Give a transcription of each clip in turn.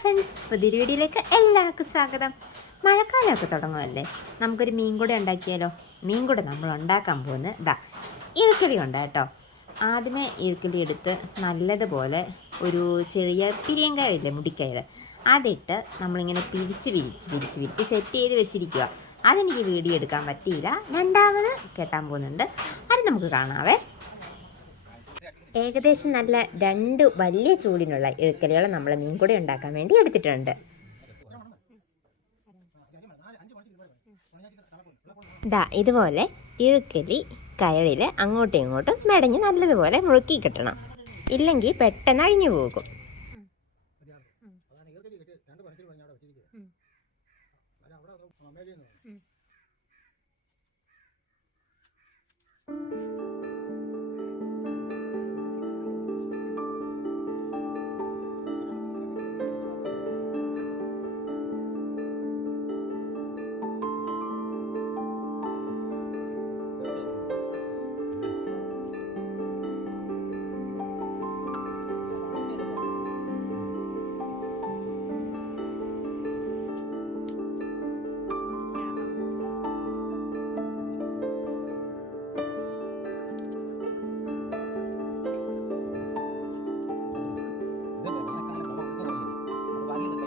Friends, പുതിയൊരു വീഡിയോയിലേക്ക് എല്ലാവർക്കും സ്വാഗതം. മഴക്കാലമൊക്കെ തുടങ്ങുമല്ലേ, നമുക്കൊരു മീൻ കൂടെ ഉണ്ടാക്കിയാലോ. മീൻ കൂടെ നമ്മൾ ഉണ്ടാക്കാൻ പോകുന്നത് ഇഴുക്കലി ഉണ്ട് കേട്ടോ. ആദ്യമേ ഇഴുക്കലി എടുത്ത് നല്ലതുപോലെ ഒരു ചെറിയ പിരിയങ്കയറില്ലേ, മുടിക്കയർ, അതിട്ട് നമ്മളിങ്ങനെ വിരിച്ച് സെറ്റ് ചെയ്ത് വെച്ചിരിക്കുക. അതെനിക്ക് വീഡിയോ എടുക്കാൻ പറ്റിയില്ല, രണ്ടാമത് കെട്ടാൻ പോകുന്നുണ്ട്, അത് നമുക്ക് കാണാവേ. ഏകദേശം നല്ല 2 വലിയ ചൂടിനുള്ള ഇഴുക്കലികൾ നമ്മൾ മീൻ കൂടെ ഉണ്ടാക്കാൻ വേണ്ടി എടുത്തിട്ടുണ്ട്. ഇതുപോലെ ഇഴുക്കലി കയറിൽ അങ്ങോട്ടും ഇങ്ങോട്ടും മെടഞ്ഞ് നല്ലതുപോലെ മുറുക്കി കിട്ടണം, ഇല്ലെങ്കിൽ പെട്ടെന്ന് അഴിഞ്ഞു പോകും.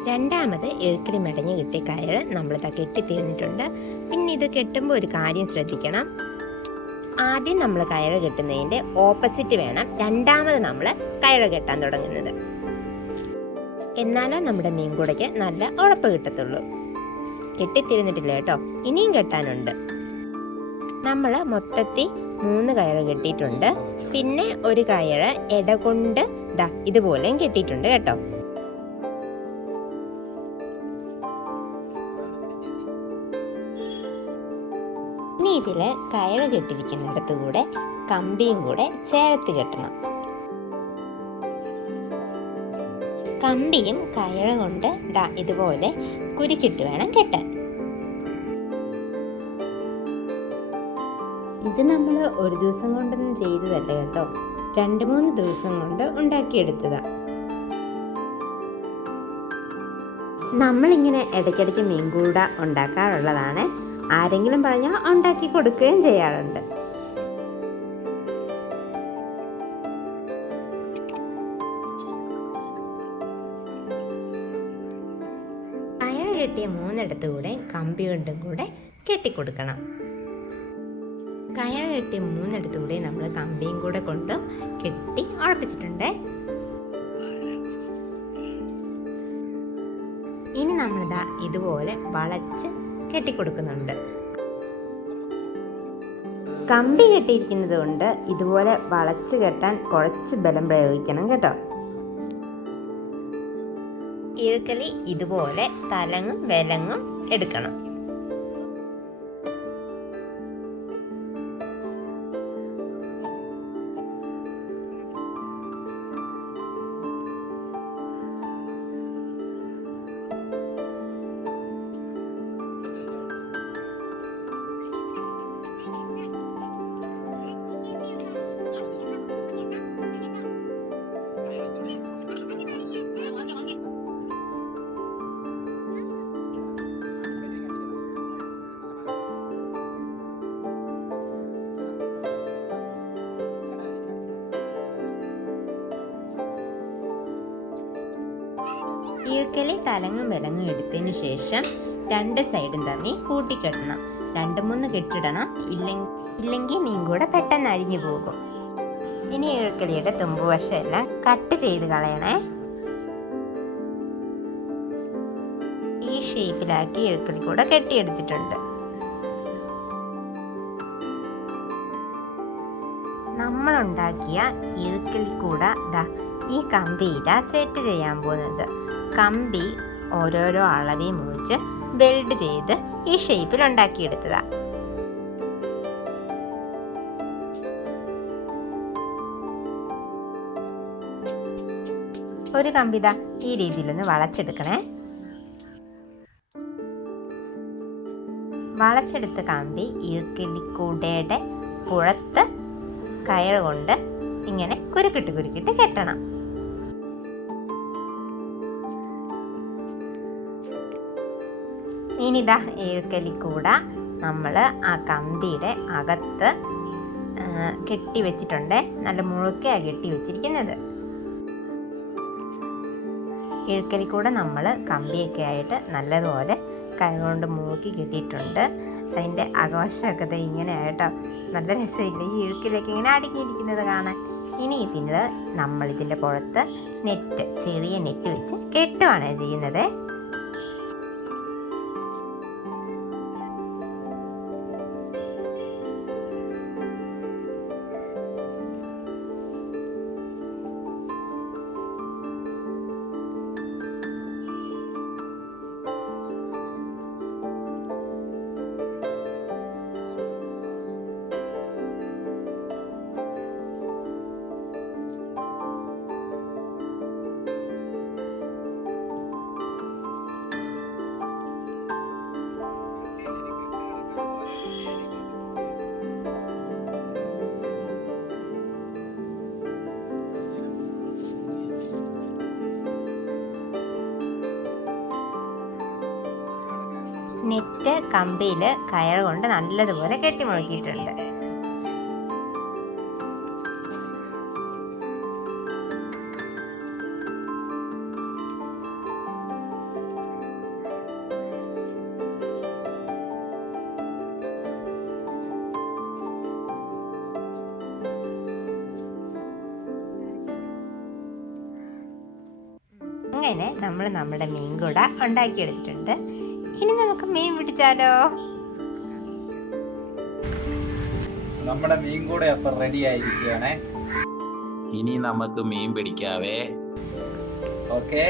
രണ്ടാമത് ഇഴുക്കലി മെടഞ്ഞ് കിട്ടിയ കയർ നമ്മളിതാ കെട്ടിത്തീർന്നിട്ടുണ്ട്. പിന്നെ ഇത് കെട്ടുമ്പോൾ ഒരു കാര്യം ശ്രദ്ധിക്കണം, ആദ്യം നമ്മൾ കയറ് കെട്ടുന്നതിൻ്റെ ഓപ്പോസിറ്റ് വേണം രണ്ടാമത് നമ്മൾ കയറ് കെട്ടാൻ തുടങ്ങുന്നത്. എന്നാലേ നമ്മുടെ മീൻകൂടയ്ക്ക് നല്ല ഉറപ്പ് കിട്ടത്തുള്ളൂ. കെട്ടിത്തീർന്നിട്ടില്ല കേട്ടോ, ഇനിയും കെട്ടാനുണ്ട്. നമ്മൾ മൊത്തത്തിൽ 3 കയറ് കെട്ടിയിട്ടുണ്ട്. പിന്നെ ഒരു കയറ് ഇടകൊണ്ട് ഇതുപോലെയും കെട്ടിയിട്ടുണ്ട് കേട്ടോ. ഇനി ഇതിൽ കയറ് കെട്ടിരിക്കുന്നിടത്ത് കൂടെ കമ്പിയും കൂടെ ചേർത്ത് കെട്ടണം. കമ്പിയും കയറ് കൊണ്ട് ഇതുപോലെ കുരുക്കിട്ട് വേണം കെട്ടാൻ. ഇത് നമ്മൾ ഒരു ദിവസം കൊണ്ടൊന്നും ചെയ്തതല്ല കേട്ടോ, 2-3 ദിവസം കൊണ്ട് ഉണ്ടാക്കിയെടുത്തതാ. നമ്മളിങ്ങനെ ഇടയ്ക്കിടയ്ക്ക് മീൻകൂട ഉണ്ടാക്കാറുള്ളതാണ്. ആരെങ്കിലും പറഞ്ഞാൽ ഉണ്ടാക്കി കൊടുക്കുകയും ചെയ്യാറുണ്ട്. കയർ കെട്ടിയ 3 കൂടെ കമ്പി കൊണ്ടും കൂടെ കെട്ടിക്കൊടുക്കണം. കയർ കെട്ടിയ 3 കൂടെ നമ്മൾ കമ്പിയും കൂടെ കൊണ്ട് കെട്ടി ഉറപ്പിച്ചിട്ടുണ്ട്. ഇനി നമ്മളിതാ ഇതുപോലെ വളച്ച് കെട്ടിക്കൊടുക്കുന്നുണ്ട്. കമ്പി കെട്ടിയിരിക്കുന്നത് കൊണ്ട് ഇതുപോലെ വളച്ച് കെട്ടാൻ കുറച്ച് ബലം പ്രയോഗിക്കണം കേട്ടോ. ഇഴുക്കലി ഇതുപോലെ തലങ്ങും വിലങ്ങും എടുക്കണം. ഇഴുക്കലി തലങ്ങും വിലങ്ങും എടുത്തതിന് ശേഷം 2 സൈഡും തമ്മിൽ കൂട്ടിക്കെട്ടണം. 2-3 കെട്ടിടണം, ഇല്ലെങ്കിൽ മീൻ കൂടെ പെട്ടെന്ന് അഴിഞ്ഞു പോകും. ഇനി ഇഴുക്കലിയുടെ തുമ്പുവശമെല്ലാം കട്ട് ചെയ്ത് കളയണേ. ഈ ഷേപ്പിലാക്കി ഇഴുക്കലി കൂടെ കെട്ടിയെടുത്തിട്ടുണ്ട്. നമ്മളുണ്ടാക്കിയ ഇഴുക്കലി കൂടെ ഈ കമ്പിയില സെറ്റ് ചെയ്യാൻ പോകുന്നത്. കമ്പി ഓരോരോ അളവിൽ മുറിച്ച് വെൽഡ് ചെയ്ത് ഈ ഷേപ്പിൽ ഉണ്ടാക്കിയെടുത്തതാ. ഒരു കമ്പി ഈ രീതിയിലൊന്ന് വളച്ചെടുക്കണേ. വളച്ചെടുത്ത കമ്പി ഇഴുക്കലിക്കൂടയുടെ പുറത്ത് കയർ കൊണ്ട് ഇങ്ങനെ കുരുക്കിട്ട് കെട്ടണം. ഇനിതാ ഈർക്കലിക്കൂട നമ്മൾ ആ കമ്പിയുടെ അകത്ത് കെട്ടി വെച്ചിട്ടുണ്ട്. നല്ല മുഴുക്കയാണ് കെട്ടി വെച്ചിരിക്കുന്നത്. ഈർക്കലിക്കൂട നമ്മൾ കമ്പിയൊക്കെ ആയിട്ട് നല്ലതുപോലെ കൈകൊണ്ട് മൂക്കി കെട്ടിയിട്ടുണ്ട്. അതിൻ്റെ ആഘോഷമൊക്കെ ഇങ്ങനെ ആയിട്ടോ, നല്ല രസമില്ല ഈ ഇഴുക്കിലേക്ക് ഇങ്ങനെ അടുങ്ങിയിരിക്കുന്നത് കാണാൻ. ഇനി നമ്മളിതിൻ്റെ പുറത്ത് ചെറിയ നെറ്റ് വെച്ച് കെട്ടുവാണ് ചെയ്യുന്നത്. നെറ്റ് കമ്പിയിൽ കയർ കൊണ്ട് നല്ലതുപോലെ കെട്ടിമുറുക്കിയിട്ടുണ്ട്. അങ്ങനെ നമ്മൾ നമ്മുടെ മീൻകൂട ഉണ്ടാക്കിയെടുത്തിട്ടുണ്ട്. ഇനി നമുക്ക് മീൻ പിടിച്ചാലോ? നമ്മുടെ മീൻ കൂടെ അപ്പം റെഡി ആയിരിക്കുകയാണേ. ഇനി നമുക്ക് മീൻ പിടിക്കാവേ. ഓക്കെ.